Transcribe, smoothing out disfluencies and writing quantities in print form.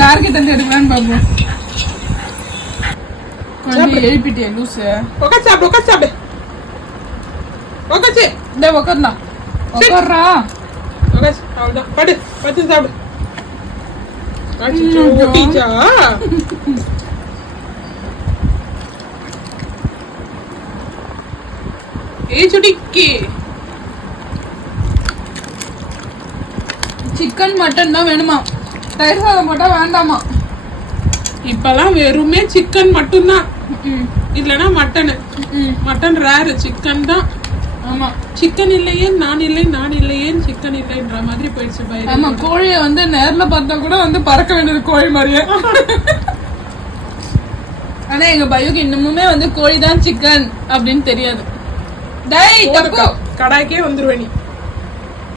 யாருக்கிட்ட இருந்து எடுக்கலான்னு பாப்போம். கொஞ்சம் எழுப்பிட்டியா லூசு? உக்காச்சு சாப்பிடு, உக்காச்சு சாப்பிடு. உக்காச்சு இந்த உக்கார்ந்தா உக்கார்றா. உக்காச்சு அவ்வளோதான். படு பத்து சாப்பிடு. டீச்சா சுடிக்கி சிக்கன் மட்டன் தான் வேணுமா? தயிர் சாதம் போட்டா வேண்டாமா? இப்பெல்லாம் வெறுமே சிக்கன் மட்டும்தான், இல்லனா மட்டன். மட்டன் ரேரு, சிக்கன் தான். ஆமா, சிக்கன் இல்லையே நான் இல்லை, நான் இல்லையே சிக்கன் இல்லைன்ற மாதிரி போயிடுச்சு பயிர். ஆமா, கோழிய வந்து நேர்ல பார்த்தா கூட வந்து பறக்க வேண்டியது கோழி மாதிரியே. ஆனா எங்க பையுக்கு இன்னமுமே வந்து கோழி தான் சிக்கன் அப்படின்னு தெரியாது. டேய் தப்பு, கடாய்க்கே வந்துருவே நீ.